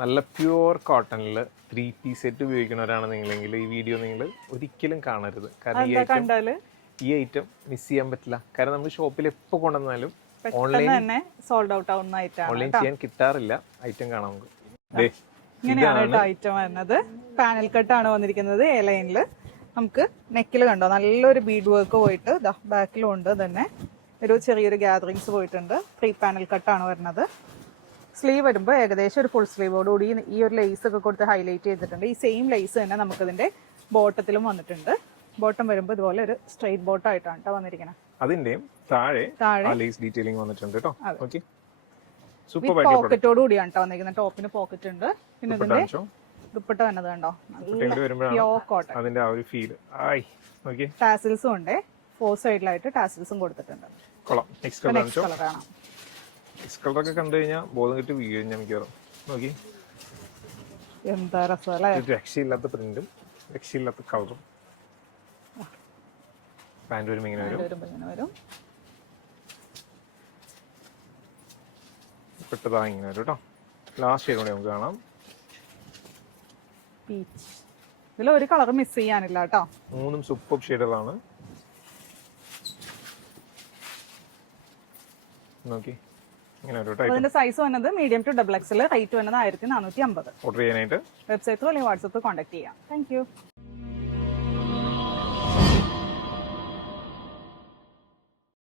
നല്ല പ്യുവർ കോട്ടണിൽ 3 piece set ഉപയോഗിക്കുന്നവരാണെന്നെങ്കിൽ ഈ വീഡിയോ നിങ്ങൾ ഒരിക്കലും കാണരുത്. കാരണം ഈ ഐറ്റം മിസ് ചെയ്യാൻ പറ്റില്ല. കാരണം നമ്മൾ ഷോപ്പിൽ എപ്പോൾ കൊണ്ടുവന്നാലും ഓൺലൈൻ സോൾഡ് ഔട്ട് ആവുന്ന ഐറ്റം ഓൺലൈൻ ചെയ്യാൻ കിട്ടാറില്ല. ഐറ്റം കാണാം നമുക്ക്. ഇങ്ങനെയാണ് ഐറ്റം വരുന്നത്. പാനൽ കട്ടാണ് വന്നിരിക്കുന്നത്. എ ലൈനിൽ നമുക്ക് നെക്കിൽ കണ്ടോ നല്ലൊരു ബീഡ് വർക്ക് പോയിട്ട് ബാക്കിലും ഉണ്ട്. തന്നെ ഒരു ചെറിയൊരു ഗ്യാദറിങ്സ് പോയിട്ടുണ്ട്. 3 പാനൽ കട്ടാണ് വരുന്നത്. സ്ലീവ് വരുമ്പോൾ ഏകദേശം ഒരു ഫുൾ സ്ലീവോടുകൂടി ഈ ഒരു ലേസ് ഒക്കെ കൊടുത്ത് ഹൈലൈറ്റ് ചെയ്തിട്ടുണ്ട്. ഈ സെയിം ലേസ് തന്നെ നമുക്കിതിന്റെ ബോട്ടത്തിലും വന്നിട്ടുണ്ട്. ബോട്ടം വരുമ്പോൾ ഇതുപോലെ ഒരു സ്ട്രെയിറ്റ് ബോട്ടം ആയിട്ടാണ് കേട്ടോ വന്നിരിക്കുന്നത്. അതിന്റെയും താഴെ ലേസ് ഡീറ്റെയിലിംഗ് വന്നിട്ടുണ്ട് കേട്ടോ. ഓക്കേ, സൂപ്പർ പോക്കറ്റോട് കൂടിയാണ് കേട്ടോ വന്നിരിക്കുന്നത്. ടോപ്പിന് പോക്കറ്റ് ഉണ്ട്. പിന്നെ ഇതിന്റെ ദുപ്പട്ട വന്നത് കണ്ടോ, കോട്ടൺ. അതിന്റെ ആ ഒരു ഫീൽ. ഓക്കേ, ടാസിൽസും ഉണ്ട്. 4 സൈഡിലായിട്ട് ടാസിൽസും കൊടുത്തിട്ടുണ്ട്. കൊള്ളാം. നെക്സ്റ്റ് കളർ കാണാം. കളറൊക്കെ കണ്ടു കഴിഞ്ഞാൽ ബോധം കിട്ടി വീഴും. ഞാൻ മിക്കവാറും നോക്കി എന്താ രസമല്ലേ. രക്ഷയില്ലാത്ത പ്രിന്റും രക്ഷയില്ലാത്ത കളറും. പാന്റ് വരുമ്പോൾ ഇങ്ങനെ വരും. പെട്ടതാ ഇങ്ങനെ വരും കേട്ടോ. ലാസ്റ്റ് ഷെയ്ഡ് കൂടെ നമുക്ക് കാണാം. പീച്ച്. ഇതിൽ ഒരു കളർ മിസ് ചെയ്യാനില്ല കേട്ടോ. 3 സൂപ്പർ ഷെയ്ഡുകളാണ്. നോക്കി അതിന്റെ സൈസ് വന്നത് മീഡിയം ടു XXL. റേറ്റ് വന്നത് 1450. ഓർഡർ ചെയ്യാനായിട്ട് വെബ്സൈറ്റിലോ അല്ലെങ്കിൽ വാട്സാപ്പിൽ കോൺടാക്ട് ചെയ്യാം. Thank you.